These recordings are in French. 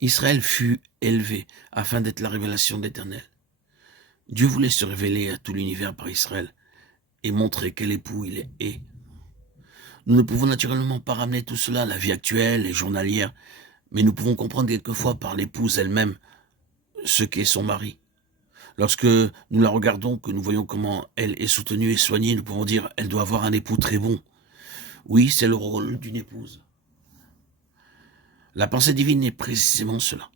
Israël fut élevé afin d'être la révélation de l'Éternel. Dieu voulait se révéler à tout l'univers par Israël et montrer quel époux il est. Nous ne pouvons naturellement pas ramener tout cela à la vie actuelle et journalière, mais nous pouvons comprendre quelquefois par l'épouse elle-même ce qu'est son mari. Lorsque nous la regardons, que nous voyons comment elle est soutenue et soignée, nous pouvons dire elle doit avoir un époux très bon. Oui, c'est le rôle d'une épouse. La pensée divine est précisément cela.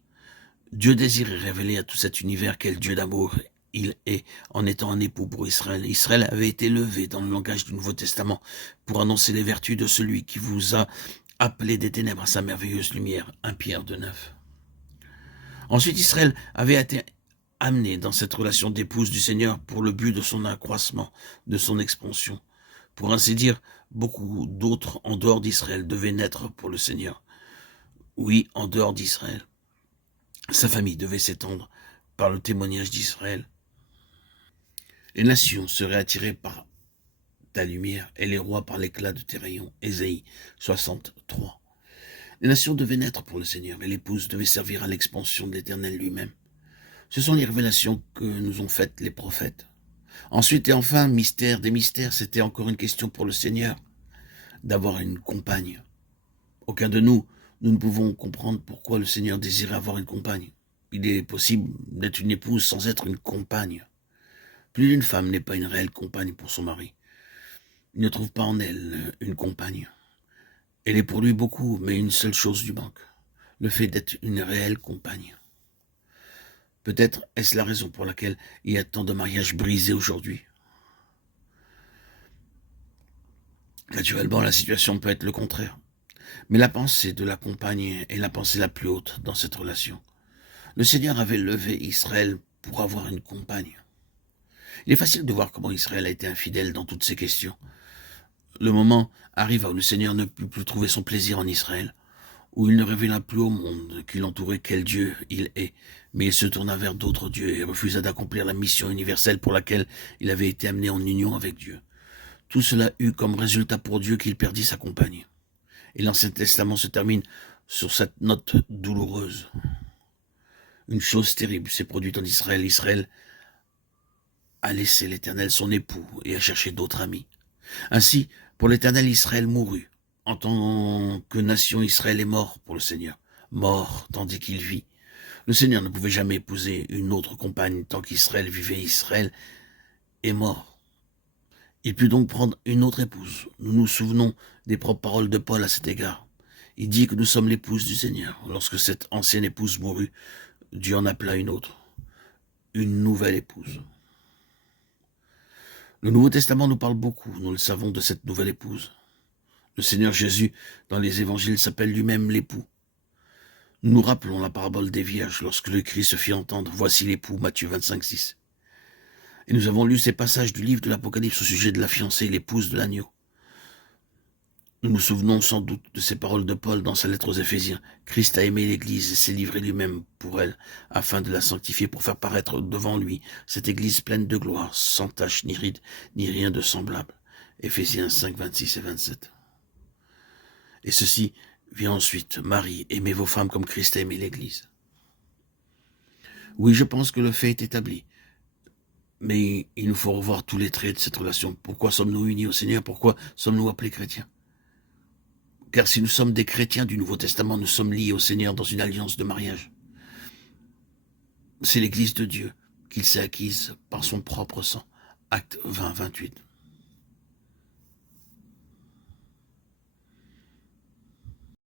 Dieu désire révéler à tout cet univers quel Dieu d'amour il est en étant un époux pour Israël. Israël avait été levé dans le langage du Nouveau Testament pour annoncer les vertus de celui qui vous a appelé des ténèbres à sa merveilleuse lumière. 1 Pierre 2,9. Ensuite, Israël avait été amené dans cette relation d'épouse du Seigneur pour le but de son accroissement, de son expansion. Pour ainsi dire, beaucoup d'autres en dehors d'Israël devaient naître pour le Seigneur. Oui, en dehors d'Israël. Sa famille devait s'étendre par le témoignage d'Israël. Les nations seraient attirées par ta lumière et les rois par l'éclat de tes rayons. Ésaïe 63. Les nations devaient naître pour le Seigneur et l'épouse devait servir à l'expansion de l'Éternel lui-même. Ce sont les révélations que nous ont faites les prophètes. Ensuite et enfin, mystère des mystères, c'était encore une question pour le Seigneur, d'avoir une compagne. Aucun de nous ne pouvons comprendre pourquoi le Seigneur désirait avoir une compagne. Il est possible d'être une épouse sans être une compagne. Plus d'une femme n'est pas une réelle compagne pour son mari. Il ne trouve pas en elle une compagne. Elle est pour lui beaucoup, mais une seule chose lui manque, le fait d'être une réelle compagne. Peut-être est-ce la raison pour laquelle il y a tant de mariages brisés aujourd'hui. Naturellement, la situation peut être le contraire. Mais la pensée de la compagne est la pensée la plus haute dans cette relation. Le Seigneur avait levé Israël pour avoir une compagne. Il est facile de voir comment Israël a été infidèle dans toutes ces questions. Le moment arriva où le Seigneur ne put plus trouver son plaisir en Israël, où il ne révéla plus au monde qui l'entourait quel Dieu il est, mais il se tourna vers d'autres dieux et refusa d'accomplir la mission universelle pour laquelle il avait été amené en union avec Dieu. Tout cela eut comme résultat pour Dieu qu'il perdit sa compagne. Et l'Ancien Testament se termine sur cette note douloureuse. Une chose terrible s'est produite en Israël. Israël a laissé l'Éternel son époux et a cherché d'autres amis. Ainsi, pour l'Éternel, Israël mourut. En tant que nation, Israël est mort pour le Seigneur. Mort tandis qu'il vit. Le Seigneur ne pouvait jamais épouser une autre compagne tant qu'Israël vivait. Israël est mort. Il put donc prendre une autre épouse. Nous nous souvenons des propres paroles de Paul à cet égard. Il dit que nous sommes l'épouse du Seigneur. Lorsque cette ancienne épouse mourut, Dieu en appela une autre, une nouvelle épouse. Le Nouveau Testament nous parle beaucoup, nous le savons, de cette nouvelle épouse. Le Seigneur Jésus, dans les évangiles, s'appelle lui-même l'époux. Nous nous rappelons la parabole des vierges lorsque le cri se fit entendre. Voici l'époux, Matthieu 25, 6. Et nous avons lu ces passages du livre de l'Apocalypse au sujet de la fiancée, l'épouse de l'agneau. Nous nous souvenons sans doute de ces paroles de Paul dans sa lettre aux Éphésiens. Christ a aimé l'Église et s'est livré lui-même pour elle, afin de la sanctifier, pour faire paraître devant lui cette Église pleine de gloire, sans tache ni ride, ni rien de semblable. Éphésiens 5, 26 et 27. Et ceci vient ensuite. Marie, aimez vos femmes comme Christ a aimé l'Église. Oui, je pense que le fait est établi. Mais il nous faut revoir tous les traits de cette relation. Pourquoi sommes-nous unis au Seigneur? Pourquoi sommes-nous appelés chrétiens? Car si nous sommes des chrétiens du Nouveau Testament, nous sommes liés au Seigneur dans une alliance de mariage. C'est l'Église de Dieu qu'il s'est acquise par son propre sang. Acte 20, 28.